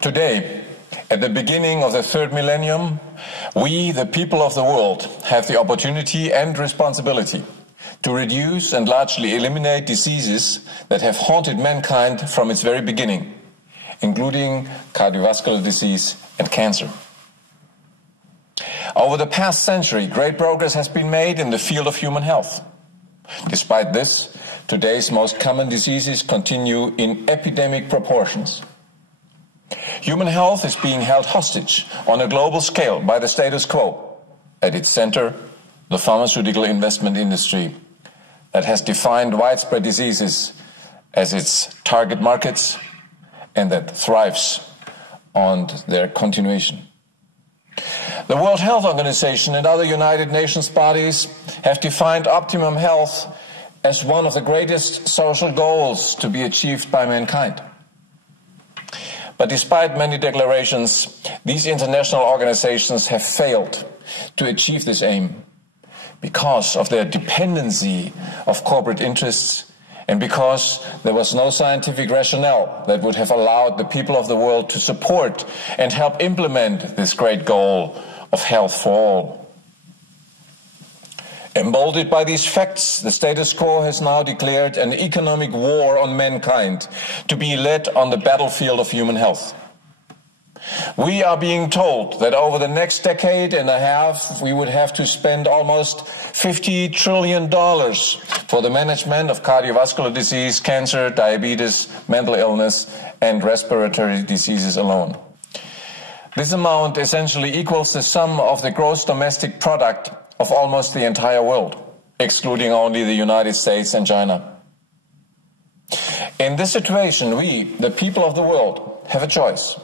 Today, at the beginning of the third millennium, we, the people of the world, have the opportunity and responsibility to reduce and largely eliminate diseases that have haunted mankind from its very beginning, including cardiovascular disease and cancer. Over the past century, great progress has been made in the field of human health. Despite this, today's most common diseases continue in epidemic proportions. Human health is being held hostage on a global scale by the status quo. At its center, the pharmaceutical investment industry that has defined widespread diseases as its target markets and that thrives on their continuation. The World Health Organization and other United Nations bodies have defined optimum health as one of the greatest social goals to be achieved by mankind. But despite many declarations, these international organizations have failed to achieve this aim because of their dependency of corporate interests and because there was no scientific rationale that would have allowed the people of the world to support and help implement this great goal of health for all. Emboldened by these facts, the status quo has now declared an economic war on mankind to be led on the battlefield of human health. We are being told that over the next decade and a half, we would have to spend almost $50 trillion for the management of cardiovascular disease, cancer, diabetes, mental illness, and respiratory diseases alone. This amount essentially equals the sum of the gross domestic product of almost the entire world, excluding only the United States and China. In this situation, we, the people of the world, have a choice.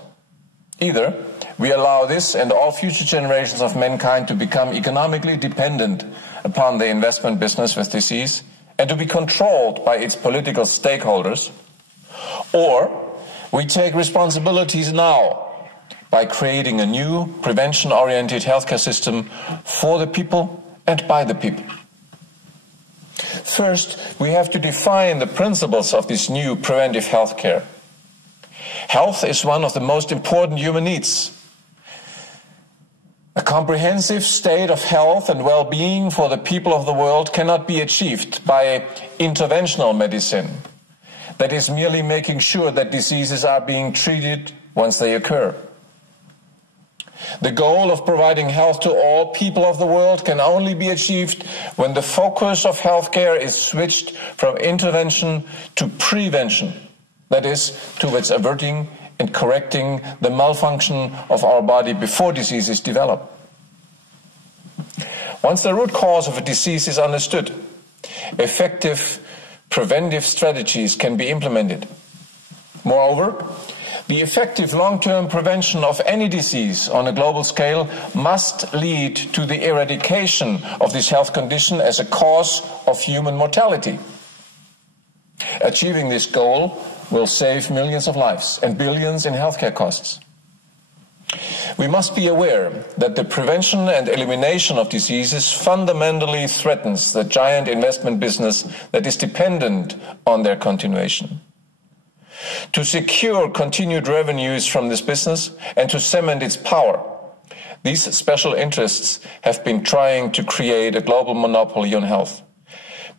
Either we allow this and all future generations of mankind to become economically dependent upon the investment business with disease and to be controlled by its political stakeholders, or we take responsibilities now by creating a new prevention-oriented healthcare system for the people and by the people. First, we have to define the principles of this new preventive healthcare. Health is one of the most important human needs. A comprehensive state of health and well-being for the people of the world cannot be achieved by interventional medicine, that is merely making sure that diseases are being treated once they occur. The goal of providing health to all people of the world can only be achieved when the focus of healthcare is switched from intervention to prevention, that is, towards averting and correcting the malfunction of our body before diseases develop. Once the root cause of a disease is understood, effective preventive strategies can be implemented. Moreover, the effective long-term prevention of any disease on a global scale must lead to the eradication of this health condition as a cause of human mortality. Achieving this goal will save millions of lives and billions in healthcare costs. We must be aware that the prevention and elimination of diseases fundamentally threatens the giant investment business that is dependent on their continuation. To secure continued revenues from this business and to cement its power, these special interests have been trying to create a global monopoly on health,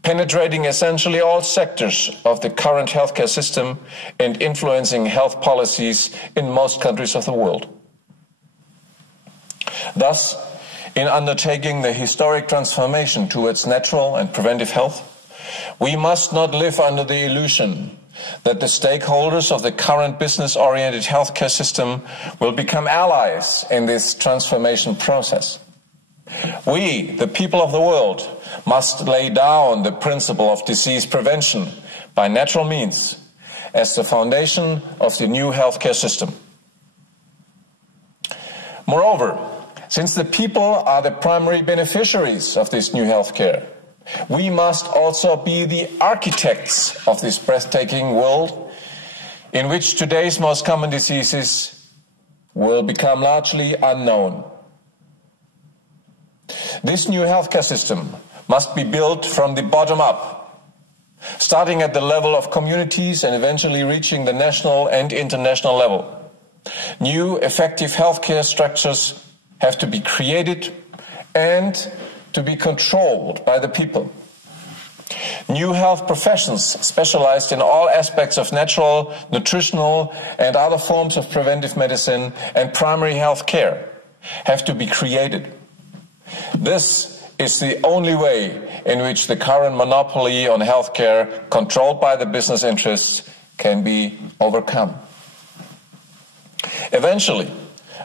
penetrating essentially all sectors of the current healthcare system and influencing health policies in most countries of the world. Thus, in undertaking the historic transformation towards natural and preventive health, we must not live under the illusion that the stakeholders of the current business-oriented healthcare system will become allies in this transformation process. We, the people of the world, must lay down the principle of disease prevention by natural means as the foundation of the new healthcare system. Moreover, since the people are the primary beneficiaries of this new healthcare, we must also be the architects of this breathtaking world in which today's most common diseases will become largely unknown. This new healthcare system must be built from the bottom up, starting at the level of communities and eventually reaching the national and international level. New effective healthcare structures have to be created and to be controlled by the people. New health professions specialized in all aspects of natural, nutritional, and other forms of preventive medicine and primary health care have to be created. This is the only way in which the current monopoly on healthcare, controlled by the business interests, can be overcome. Eventually,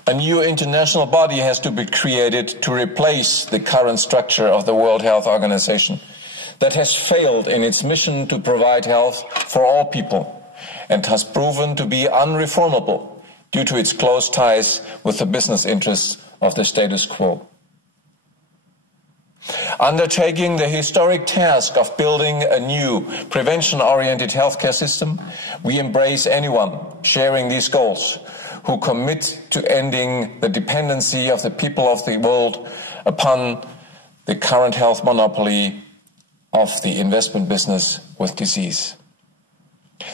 a new international body has to be created to replace the current structure of the World Health Organization that has failed in its mission to provide health for all people and has proven to be unreformable due to its close ties with the business interests of the status quo. Undertaking the historic task of building a new prevention-oriented healthcare system, we embrace anyone sharing these goals who commit to ending the dependency of the people of the world upon the current health monopoly of the investment business with disease.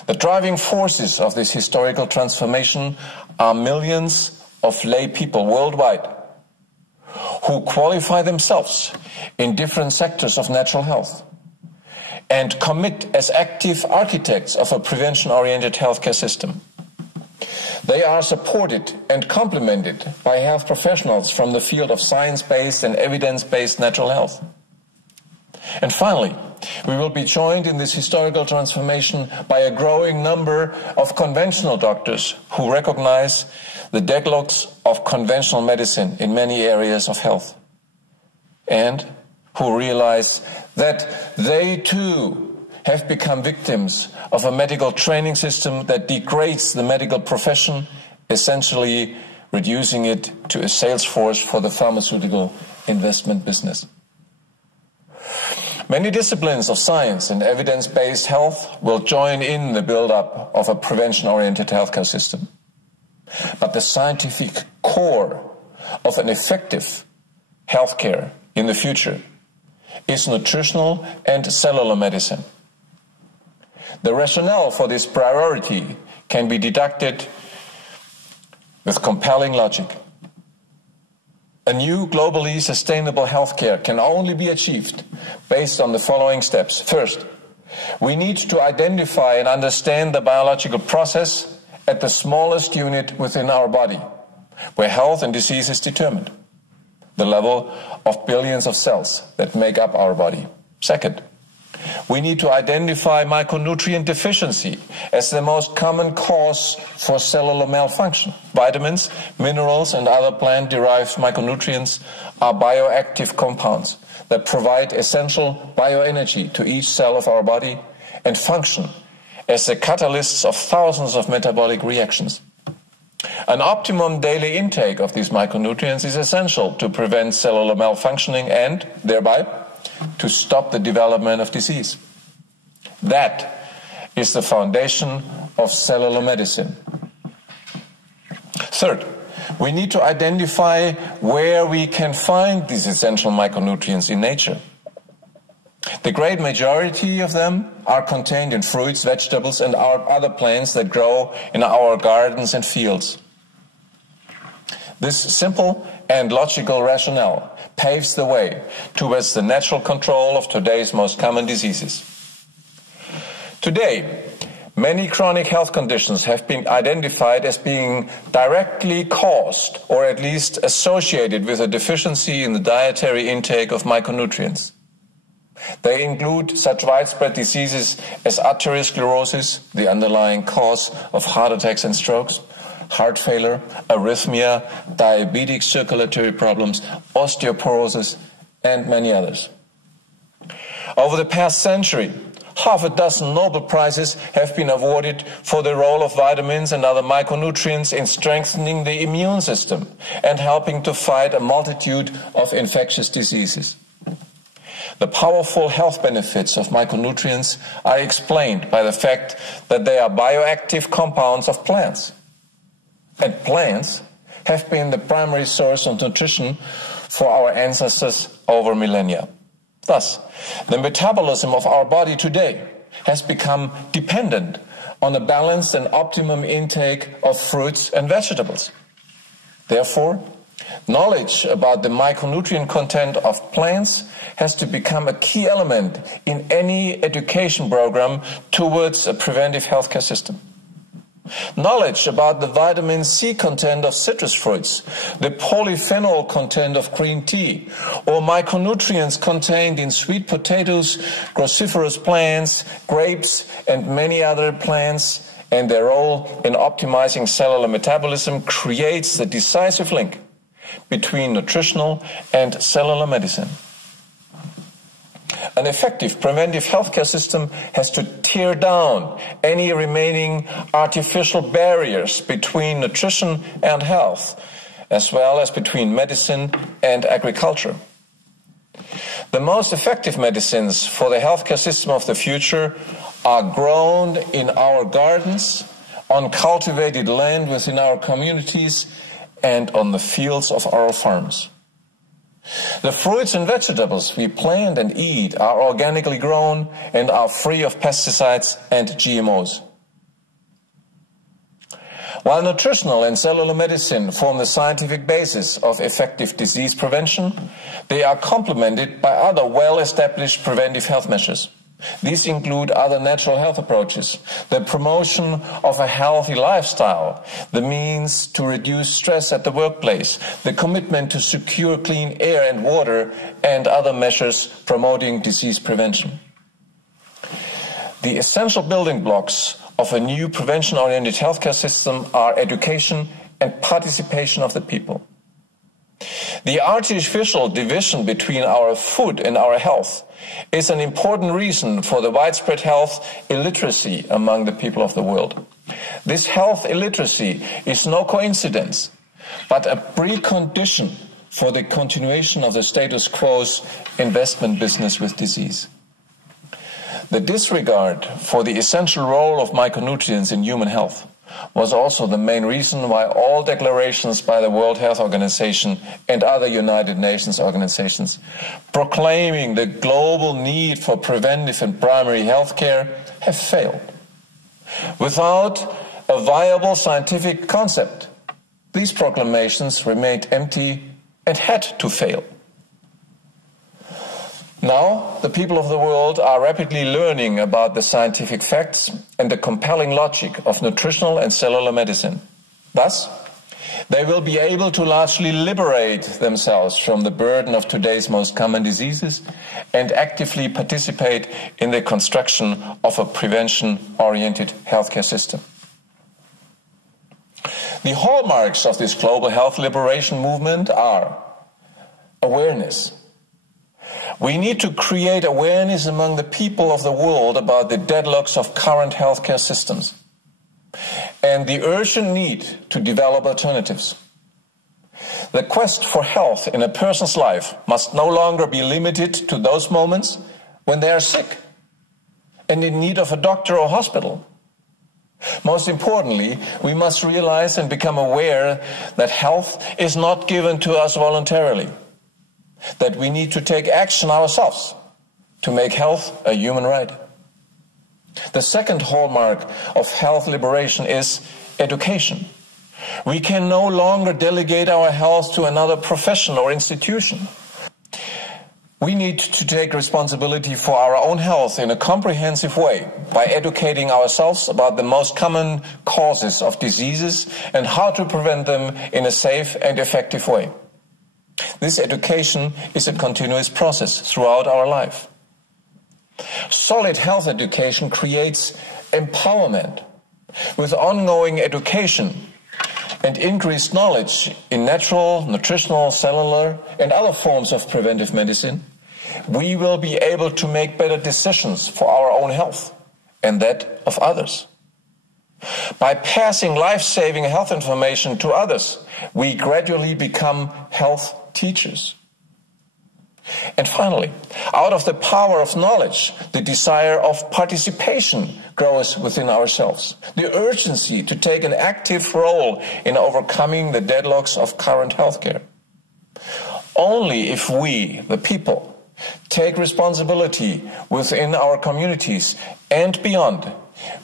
The driving forces of this historical transformation are millions of lay people worldwide who qualify themselves in different sectors of natural health and commit as active architects of a prevention-oriented healthcare system. They are supported and complemented by health professionals from the field of science-based and evidence-based natural health. And finally, we will be joined in this historical transformation by a growing number of conventional doctors who recognize the deadlocks of conventional medicine in many areas of health, and who realize that they too have become victims of a medical training system that degrades the medical profession, essentially reducing it to a sales force for the pharmaceutical investment business. Many disciplines of science and evidence-based health will join in the build-up of a prevention-oriented healthcare system. But the scientific core of an effective healthcare in the future is nutritional and cellular medicine. The rationale for this priority can be deducted with compelling logic. A new globally sustainable healthcare can only be achieved based on the following steps. First, we need to identify and understand the biological process at the smallest unit within our body, where health and disease is determined, the level of billions of cells that make up our body. Second, we need to identify micronutrient deficiency as the most common cause for cellular malfunction. Vitamins, minerals, and other plant-derived micronutrients are bioactive compounds that provide essential bioenergy to each cell of our body and function as the catalysts of thousands of metabolic reactions. An optimum daily intake of these micronutrients is essential to prevent cellular malfunctioning and, thereby, to stop the development of disease. That is the foundation of cellular medicine. Third, we need to identify where we can find these essential micronutrients in nature. The great majority of them are contained in fruits, vegetables, and other plants that grow in our gardens and fields. This simple and logical rationale paves the way towards the natural control of today's most common diseases. Today, many chronic health conditions have been identified as being directly caused or at least associated with a deficiency in the dietary intake of micronutrients. They include such widespread diseases as arteriosclerosis, the underlying cause of heart attacks and strokes, heart failure, arrhythmia, diabetic circulatory problems, osteoporosis, and many others. Over the past century, half a dozen Nobel Prizes have been awarded for the role of vitamins and other micronutrients in strengthening the immune system and helping to fight a multitude of infectious diseases. The powerful health benefits of micronutrients are explained by the fact that they are bioactive compounds of plants. And plants have been the primary source of nutrition for our ancestors over millennia. Thus, the metabolism of our body today has become dependent on a balanced and optimum intake of fruits and vegetables. Therefore, knowledge about the micronutrient content of plants has to become a key element in any education program towards a preventive healthcare system. Knowledge about the vitamin C content of citrus fruits, the polyphenol content of green tea, or micronutrients contained in sweet potatoes, cruciferous plants, grapes, and many other plants, and their role in optimizing cellular metabolism creates the decisive link between nutritional and cellular medicine. An effective preventive healthcare system has to tear down any remaining artificial barriers between nutrition and health, as well as between medicine and agriculture. The most effective medicines for the healthcare system of the future are grown in our gardens, on cultivated land within our communities, and on the fields of our farms. The fruits and vegetables we plant and eat are organically grown and are free of pesticides and GMOs. While nutritional and cellular medicine form the scientific basis of effective disease prevention, they are complemented by other well-established preventive health measures. These include other natural health approaches, the promotion of a healthy lifestyle, the means to reduce stress at the workplace, the commitment to secure clean air and water, and other measures promoting disease prevention. The essential building blocks of a new prevention-oriented healthcare system are education and participation of the people. The artificial division between our food and our health is an important reason for the widespread health illiteracy among the people of the world. This health illiteracy is no coincidence, but a precondition for the continuation of the status quo's investment business with disease. The disregard for the essential role of micronutrients in human health was also the main reason why all declarations by the World Health Organization and other United Nations organizations proclaiming the global need for preventive and primary health care have failed. Without a viable scientific concept, these proclamations remained empty and had to fail. Now, the people of the world are rapidly learning about the scientific facts and the compelling logic of nutritional and cellular medicine. Thus, they will be able to largely liberate themselves from the burden of today's most common diseases and actively participate in the construction of a prevention-oriented healthcare system. The hallmarks of this global health liberation movement are awareness. We need to create awareness among the people of the world about the deadlocks of current healthcare systems and the urgent need to develop alternatives. The quest for health in a person's life must no longer be limited to those moments when they are sick and in need of a doctor or hospital. Most importantly, we must realize and become aware that health is not given to us voluntarily, that we need to take action ourselves to make health a human right. The second hallmark of health liberation is education. We can no longer delegate our health to another profession or institution. We need to take responsibility for our own health in a comprehensive way by educating ourselves about the most common causes of diseases and how to prevent them in a safe and effective way. This education is a continuous process throughout our life. Solid health education creates empowerment. With ongoing education and increased knowledge in natural, nutritional, cellular, and other forms of preventive medicine, we will be able to make better decisions for our own health and that of others. By passing life-saving health information to others, we gradually become health teachers. And finally, out of the power of knowledge, the desire of participation grows within ourselves. The urgency to take an active role in overcoming the deadlocks of current healthcare. Only if we, the people, take responsibility within our communities and beyond,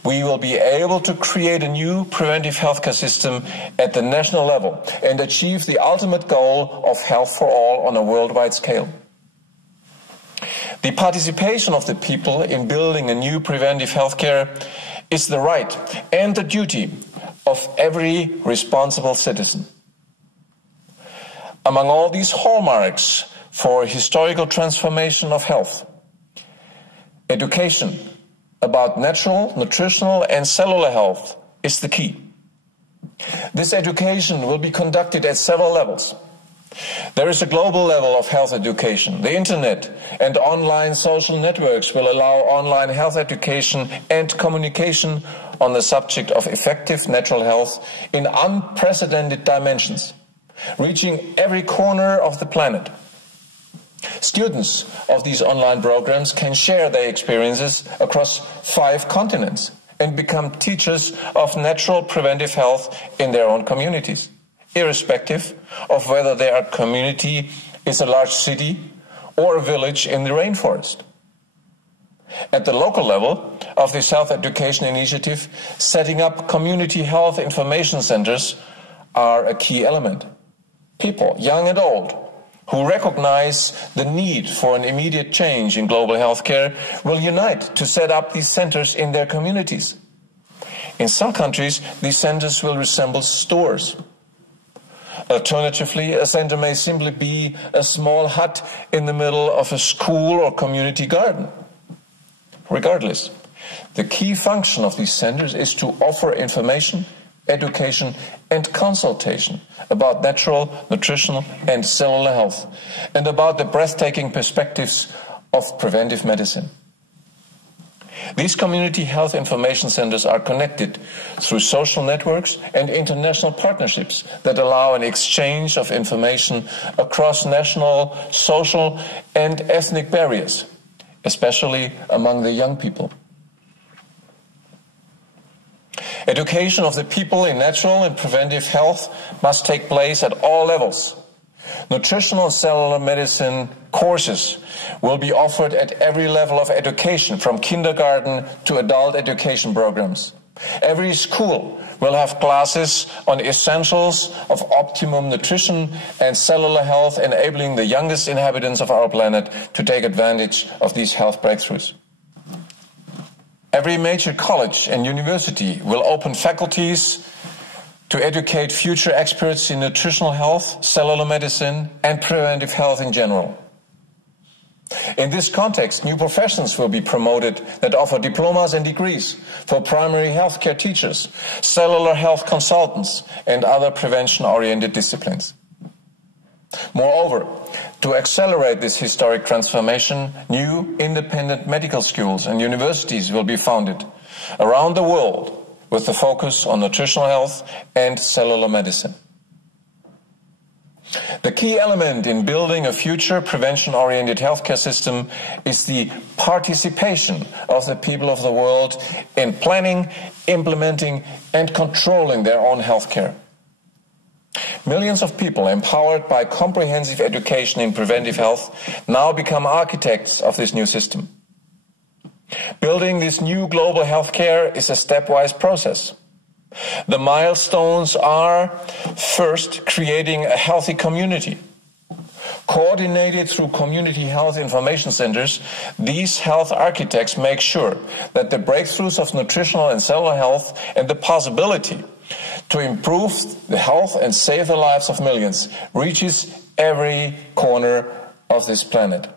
we will be able to create a new preventive healthcare system at the national level and achieve the ultimate goal of health for all on a worldwide scale. The participation of the people in building a new preventive healthcare is the right and the duty of every responsible citizen. Among all these hallmarks for historical transformation of health, education about natural, nutritional and cellular health is the key. This education will be conducted at several levels. There is a global level of health education. The internet and online social networks will allow online health education and communication on the subject of effective natural health in unprecedented dimensions, reaching every corner of the planet. Students of these online programs can share their experiences across 5 continents and become teachers of natural preventive health in their own communities, irrespective of whether their community is a large city or a village in the rainforest. At the local level of this health education initiative, setting up community health information centers are a key element. People, young and old, who recognize the need for an immediate change in global healthcare will unite to set up these centers in their communities. In some countries, these centers will resemble stores. Alternatively, a center may simply be a small hut in the middle of a school or community garden. Regardless, the key function of these centers is to offer information, education and consultation about natural, nutritional and cellular health, and about the breathtaking perspectives of preventive medicine. These community health information centers are connected through social networks and international partnerships that allow an exchange of information across national, social and ethnic barriers, especially among the young people. Education of the people in natural and preventive health must take place at all levels. Nutritional and cellular medicine courses will be offered at every level of education, from kindergarten to adult education programs. Every school will have classes on essentials of optimum nutrition and cellular health, enabling the youngest inhabitants of our planet to take advantage of these health breakthroughs. Every major college and university will open faculties to educate future experts in nutritional health, cellular medicine, and preventive health in general. In this context, new professions will be promoted that offer diplomas and degrees for primary healthcare teachers, cellular health consultants, and other prevention-oriented disciplines. Moreover, to accelerate this historic transformation, new independent medical schools and universities will be founded around the world with the focus on nutritional health and cellular medicine. The key element in building a future prevention-oriented healthcare system is the participation of the people of the world in planning, implementing, and controlling their own healthcare. Millions of people empowered by comprehensive education in preventive health now become architects of this new system. Building this new global healthcare is a stepwise process. The milestones are, first, creating a healthy community. Coordinated through community health information centers, these health architects make sure that the breakthroughs of nutritional and cellular health and the possibility to improve the health and save the lives of millions reaches every corner of this planet.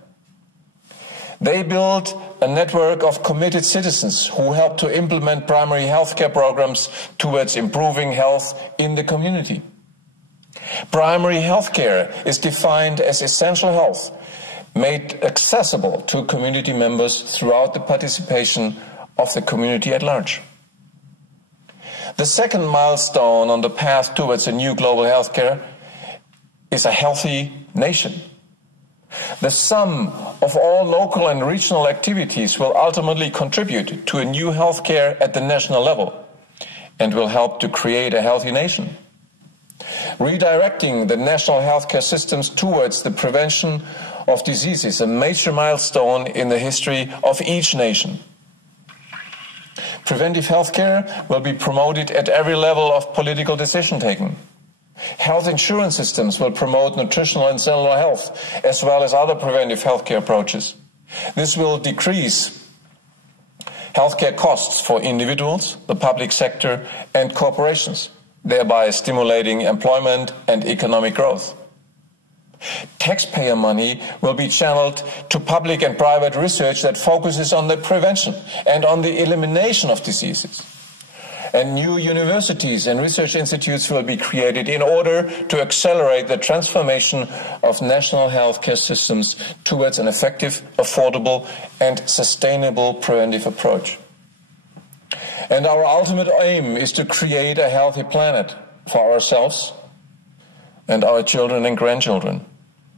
They build a network of committed citizens who help to implement primary healthcare programs towards improving health in the community. Primary healthcare is defined as essential health made accessible to community members throughout the participation of the community at large. The second milestone on the path towards a new global healthcare is a healthy nation. The sum of all local and regional activities will ultimately contribute to a new healthcare at the national level and will help to create a healthy nation. Redirecting the national healthcare systems towards the prevention of diseases, a major milestone in the history of each nation. Preventive healthcare will be promoted at every level of political decision-taking. Health insurance systems will promote nutritional and cellular health, as well as other preventive healthcare approaches. This will decrease healthcare costs for individuals, the public sector, and corporations, thereby stimulating employment and economic growth. Taxpayer money will be channeled to public and private research that focuses on the prevention and on the elimination of diseases. And new universities and research institutes will be created in order to accelerate the transformation of national healthcare systems towards an effective, affordable, and sustainable preventive approach. And our ultimate aim is to create a healthy planet for ourselves and our children and grandchildren,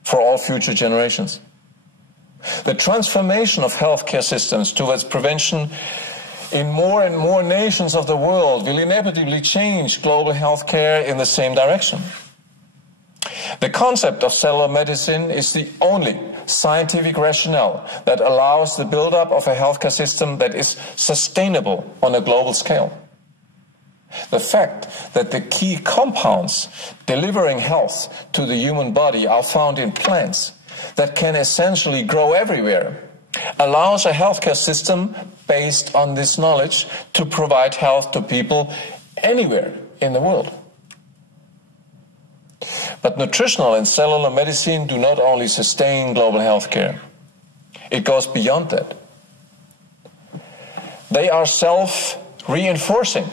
for all future generations. The transformation of healthcare systems towards prevention in more and more nations of the world will inevitably change global healthcare in the same direction. The concept of cellular medicine is the only scientific rationale that allows the build-up of a healthcare system that is sustainable on a global scale. The fact that the key compounds delivering health to the human body are found in plants that can essentially grow everywhere allows a healthcare system based on this knowledge to provide health to people anywhere in the world. But nutritional and cellular medicine do not only sustain global healthcare. It goes beyond that. They are self-reinforcing.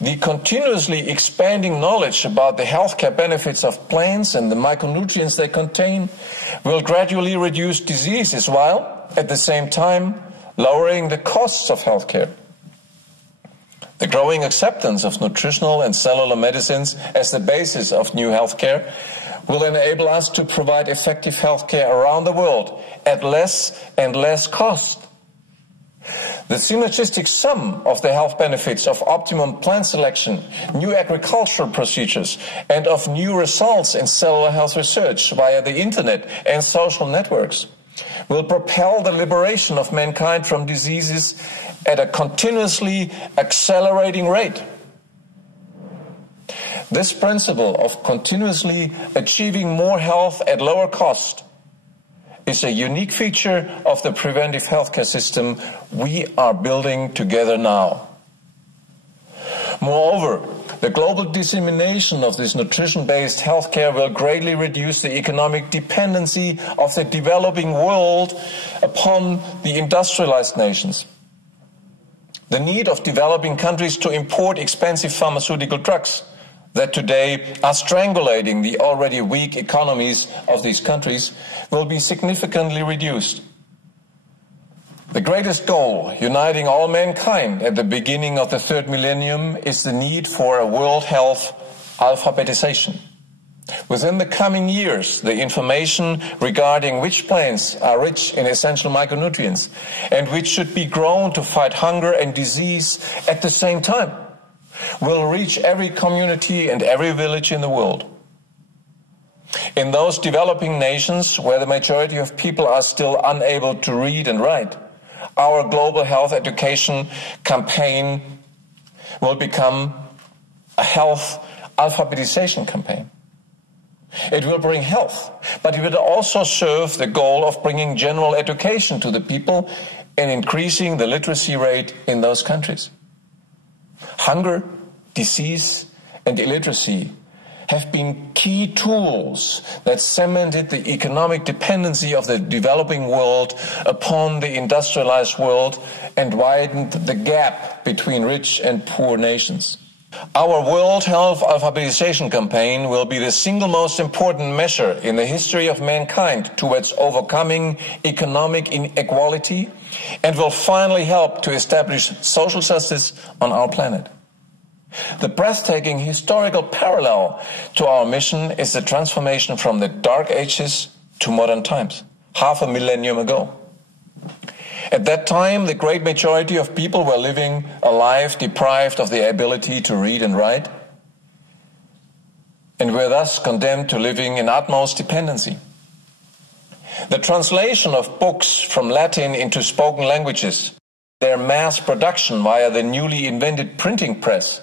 The continuously expanding knowledge about the healthcare benefits of plants and the micronutrients they contain will gradually reduce diseases while, at the same time, lowering the costs of healthcare. The growing acceptance of nutritional and cellular medicines as the basis of new healthcare will enable us to provide effective healthcare around the world at less and less cost. The synergistic sum of the health benefits of optimum plant selection, new agricultural procedures, and of new results in cellular health research via the internet and social networks will propel the liberation of mankind from diseases at a continuously accelerating rate. This principle of continuously achieving more health at lower cost is a unique feature of the preventive healthcare system we are building together now. Moreover, the global dissemination of this nutrition-based healthcare will greatly reduce the economic dependency of the developing world upon the industrialized nations. The need of developing countries to import expensive pharmaceutical drugs that today are strangulating the already weak economies of these countries will be significantly reduced. The greatest goal uniting all mankind at the beginning of the third millennium is the need for a world health alphabetization. Within the coming years, the information regarding which plants are rich in essential micronutrients and which should be grown to fight hunger and disease at the same time will reach every community and every village in the world. In those developing nations where the majority of people are still unable to read and write, our global health education campaign will become a health alphabetization campaign. It will bring health, but it will also serve the goal of bringing general education to the people and increasing the literacy rate in those countries. Hunger, disease, and illiteracy have been key tools that cemented the economic dependency of the developing world upon the industrialized world and widened the gap between rich and poor nations. Our World Health Alphabetization Campaign will be the single most important measure in the history of mankind towards overcoming economic inequality and will finally help to establish social justice on our planet. The breathtaking historical parallel to our mission is the transformation from the Dark Ages to modern times, half a millennium ago. At that time, the great majority of people were living a life deprived of the ability to read and write, and were thus condemned to living in utmost dependency. The translation of books from Latin into spoken languages, their mass production via the newly invented printing press,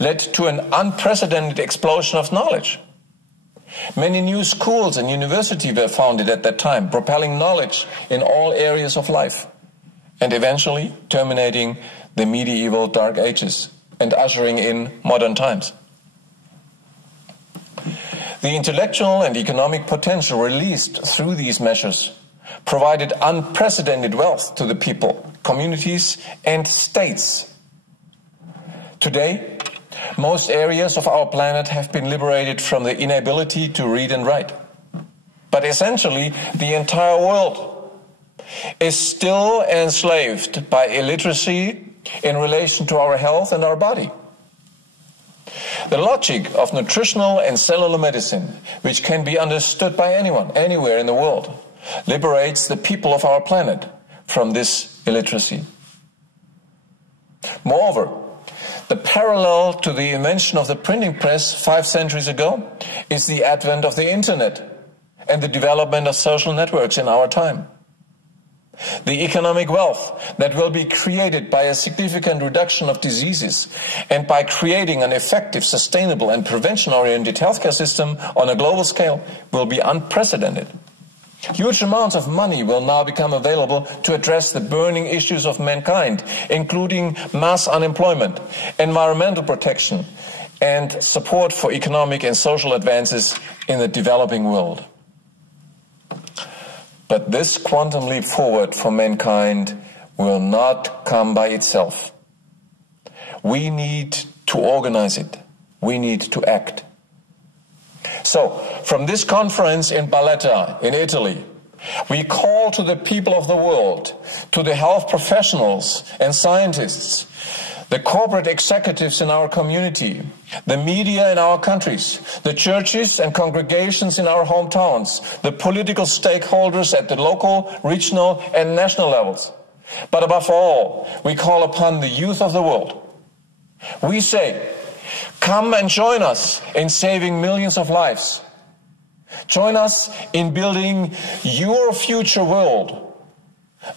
led to an unprecedented explosion of knowledge. Many new schools and universities were founded at that time, propelling knowledge in all areas of life, and eventually terminating the medieval Dark Ages and ushering in modern times. The intellectual and economic potential released through these measures provided unprecedented wealth to the people, communities, and states. Today, most areas of our planet have been liberated from the inability to read and write. But essentially, the entire world is still enslaved by illiteracy in relation to our health and our body. The logic of nutritional and cellular medicine, which can be understood by anyone, anywhere in the world, liberates the people of our planet from this illiteracy. Moreover, the parallel to the invention of the printing press 5 centuries ago is the advent of the internet and the development of social networks in our time. The economic wealth that will be created by a significant reduction of diseases and by creating an effective, sustainable and prevention-oriented healthcare system on a global scale will be unprecedented. Huge amounts of money will now become available to address the burning issues of mankind, including mass unemployment, environmental protection, and support for economic and social advances in the developing world. But this quantum leap forward for mankind will not come by itself. We need to organize it. We need to act. So, from this conference in Barletta, in Italy, we call to the people of the world, to the health professionals and scientists, the corporate executives in our community, the media in our countries, the churches and congregations in our hometowns, the political stakeholders at the local, regional and national levels. But above all, we call upon the youth of the world. We say, come and join us in saving millions of lives. Join us in building your future world.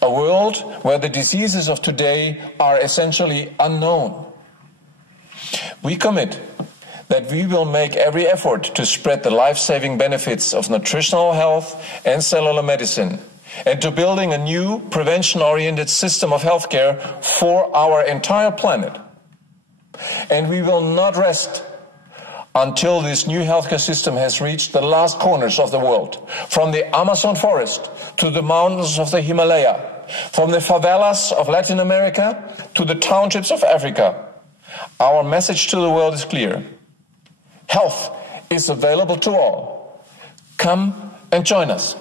A world where the diseases of today are essentially unknown. We commit that we will make every effort to spread the life-saving benefits of nutritional health and cellular medicine, and to building a new prevention-oriented system of healthcare for our entire planet. And we will not rest until this new healthcare system has reached the last corners of the world, from the Amazon forest to the mountains of the Himalaya, from the favelas of Latin America to the townships of Africa. Our message to the world is clear. Health is available to all. Come and join us.